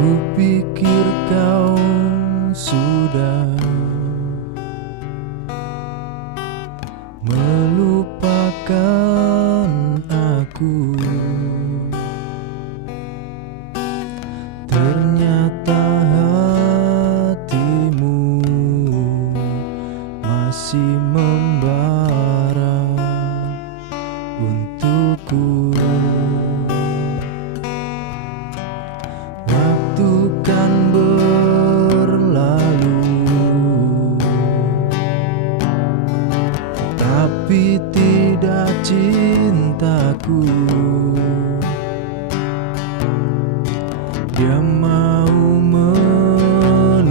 Kupikir kau sudah melupakan aku. Ternyata hatimu masih membara untukku. Waktu kan berlalu, tapi tidak cintaku. Dia mau menunggu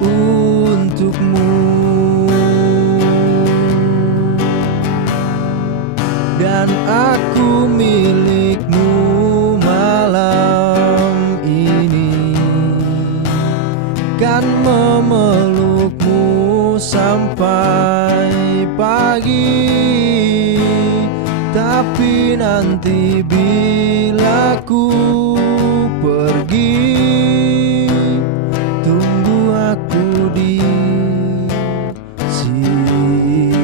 untukmu. Dan aku milikmu malam ini, kan memelukmu sampai pagi. Tapi nanti bila ku pergi, tunggu aku di sini.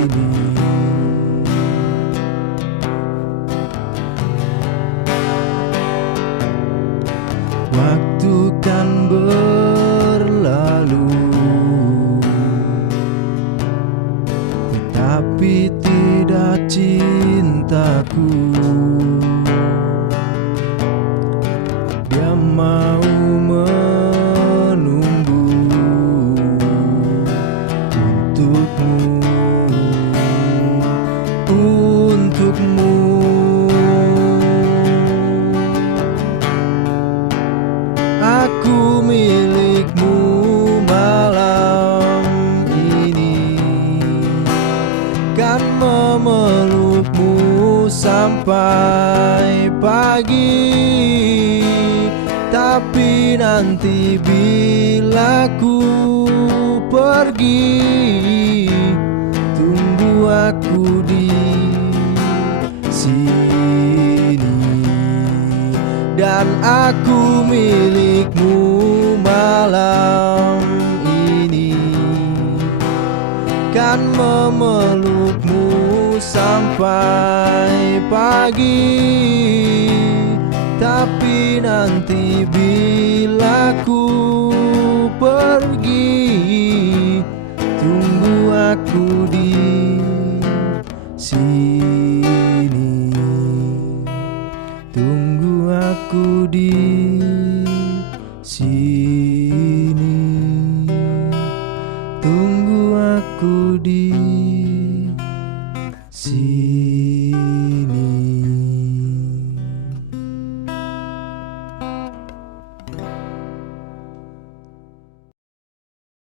Waktu kan berlalu, tapi tidak cintaku. Dia mau menunggu untukmu. Aku milikmu malam ini, kan memelukmu sampai pagi. Tapi nanti bila ku pergi, tunggu aku di sini. Dan aku milikmu malam ini, kan memelukmu sampai pagi. Tapi nanti bila ku pergi, tunggu aku di sini. Tunggu aku di sini. Tunggu aku di sini.